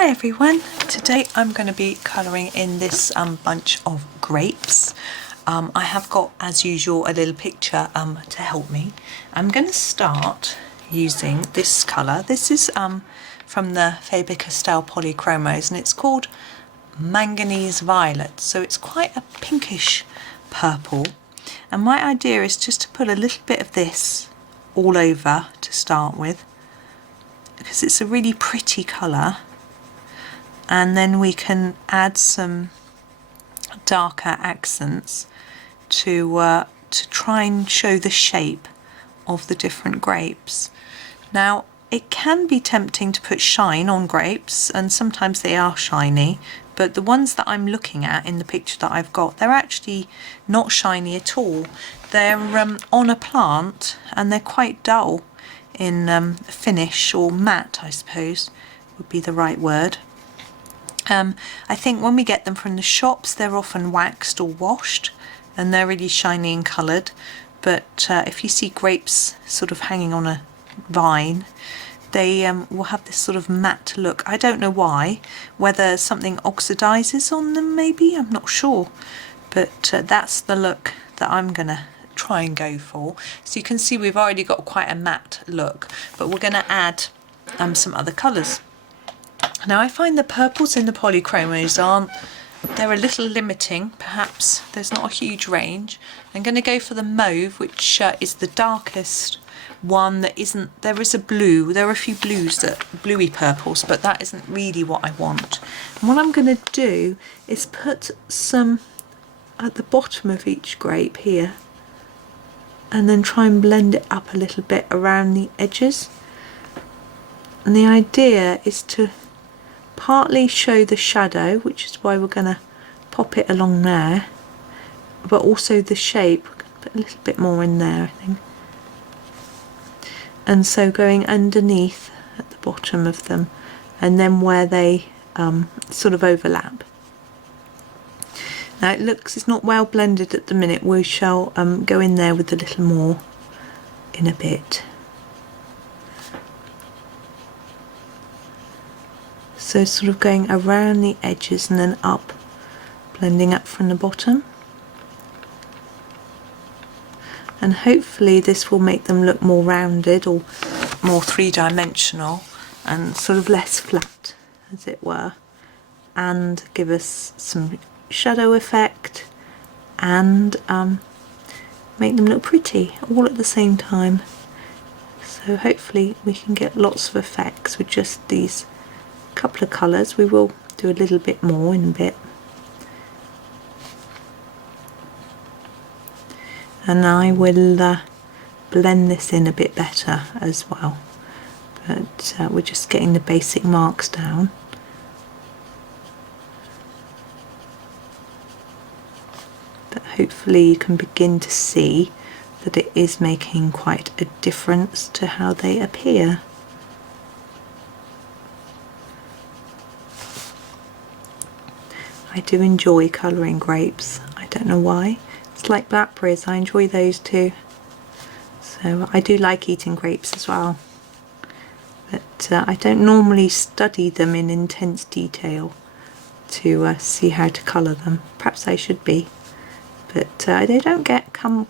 Hi everyone, today I'm going to be colouring in this bunch of grapes. I have got, as usual, a little picture to help me. I'm going to start using this colour. This is from the Faber Castell Polychromos and it's called Manganese Violet, so it's quite a pinkish purple, and my idea is just to put a little bit of this all over to start with because it's a really pretty colour, and then we can add some darker accents to try and show the shape of the different grapes. Now it can be tempting to put shine on grapes, and sometimes they are shiny, but the ones that I'm looking at in the picture that I've got, they're actually not shiny at all. They're on a plant and they're quite dull in finish, or matte I suppose would be the right word. I think when we get them from the shops they're often waxed or washed and they're really shiny and coloured, but if you see grapes sort of hanging on a vine, they will have this sort of matte look. I don't know why, whether something oxidizes on them maybe, I'm not sure, but that's the look that I'm gonna try and go for. So you can see we've already got quite a matte look, but we're gonna add some other colours. Now I find the purples in the Polychromos they're a little limiting, perhaps there's not a huge range. I'm going to go for the mauve, which is the darkest one that isn't, there is a blue, there are a few blues, bluey purples, but that isn't really what I want. And what I'm going to do is put some at the bottom of each grape here, and then try and blend it up a little bit around the edges. And the idea is to partly show the shadow, which is why we're going to pop it along there, but also the shape. We're going to put a little bit more in there, I think. And so going underneath at the bottom of them, and then where they sort of overlap. Now it looks, it's not well blended at the minute. We shall go in there with a little more in a bit. So sort of going around the edges and then up, blending up from the bottom. And hopefully this will make them look more rounded or more three-dimensional and sort of less flat, as it were, and give us some shadow effect and make them look pretty all at the same time. So hopefully we can get lots of effects with just these couple of colours. We will do a little bit more in a bit. And I will blend this in a bit better as well, but we're just getting the basic marks down. But hopefully you can begin to see that it is making quite a difference to how they appear. I do enjoy colouring grapes, I don't know why. It's like blackberries, I enjoy those too. So I do like eating grapes as well. But I don't normally study them in intense detail to see how to colour them. Perhaps I should be. But they don't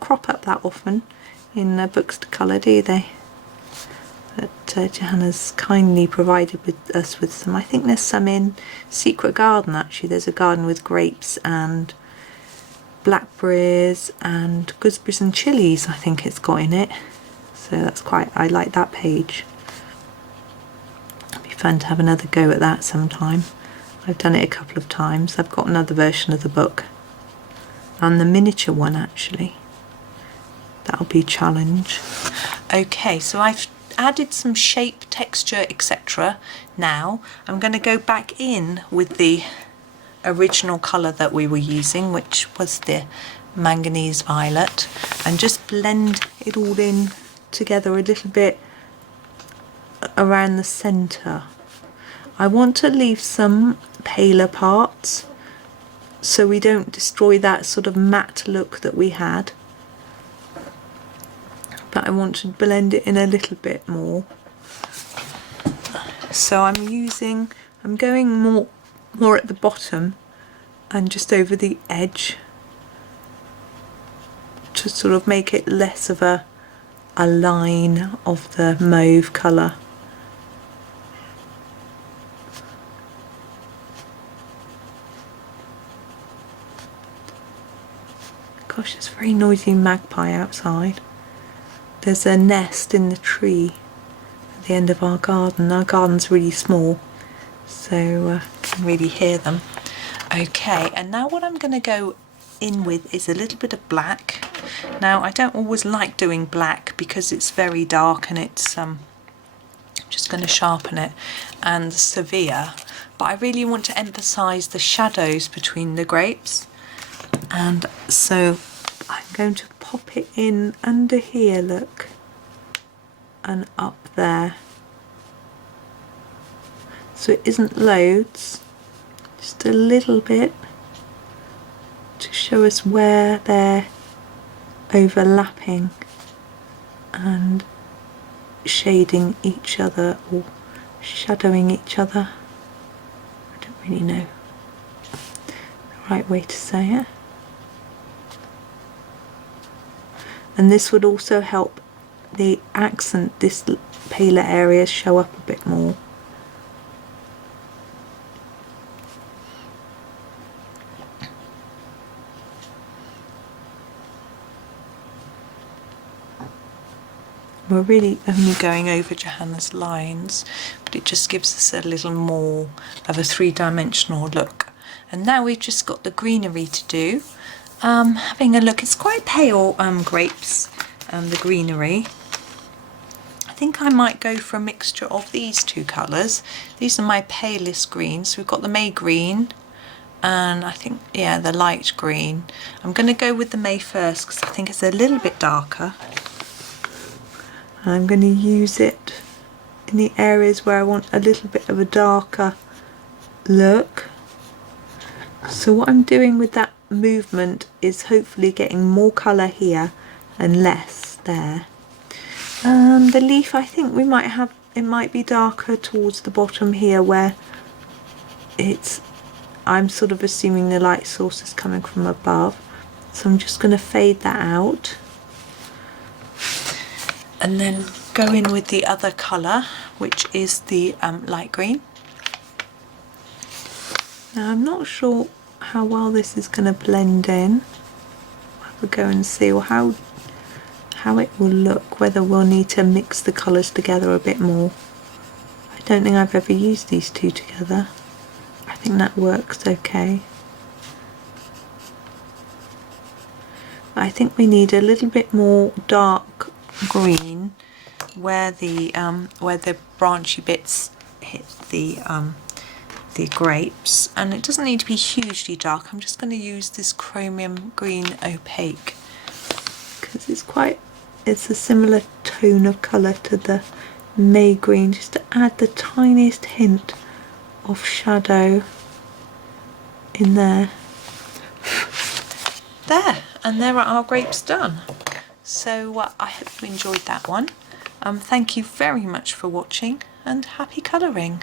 crop up that often in books to colour, do they? But Johanna's kindly provided us with some. I think there's some in Secret Garden actually. There's a garden with grapes and blackberries and gooseberries and chilies, I think it's got in it. So that's quite, I like that page. It'd be fun to have another go at that sometime. I've done it a couple of times. I've got another version of the book. And the miniature one actually. That'll be a challenge. Okay, so I've added some shape, texture, etc. Now I'm going to go back in with the original colour that we were using, which was the Manganese Violet, and just blend it all in together a little bit around the centre. I want to leave some paler parts so we don't destroy that sort of matte look that we had. But I want to blend it in a little bit more. So I'm using I'm going more at the bottom and just over the edge to sort of make it less of a line of the mauve colour. Gosh, it's a very noisy magpie outside. There's a nest in the tree at the end of our garden. Our garden's really small, so I can really hear them. Okay, and now what I'm going to go in with is a little bit of black. Now, I don't always like doing black because it's very dark and it's just going to sharpen it and severe, but I really want to emphasize the shadows between the grapes, and so I'm going to pop it in under here, look, and up there, so it isn't loads, just a little bit to show us where they're overlapping and shading each other or shadowing each other. I don't really know the right way to say it. And this would also help the accent, this paler area, show up a bit more. We're really only going over Johanna's lines, but it just gives us a little more of a three-dimensional look. And now we've just got the greenery to do. Having a look, it's quite pale grapes, the greenery. I think I might go for a mixture of these two colours. These are my palest greens. We've got the May green and I think, yeah, the light green. I'm going to go with the May first because I think it's a little bit darker. I'm going to use it in the areas where I want a little bit of a darker look. So what I'm doing with that movement is hopefully getting more colour here and less there. The leaf, I think we might have, it might be darker towards the bottom here where it's, I'm sort of assuming the light source is coming from above. So I'm just going to fade that out. And then go in with the other colour, which is the light green. Now I'm not sure how well this is going to blend in. I'll have a go and see how it will look, whether we'll need to mix the colours together a bit more. I don't think I've ever used these two together. I think that works okay. I think we need a little bit more dark green where the branchy bits hit the grapes, and it doesn't need to be hugely dark. I'm just going to use this Chromium green opaque because it's a similar tone of colour to the May green, just to add the tiniest hint of shadow in there. And there are our grapes done. So I hope you enjoyed that one. Thank you very much for watching and happy colouring.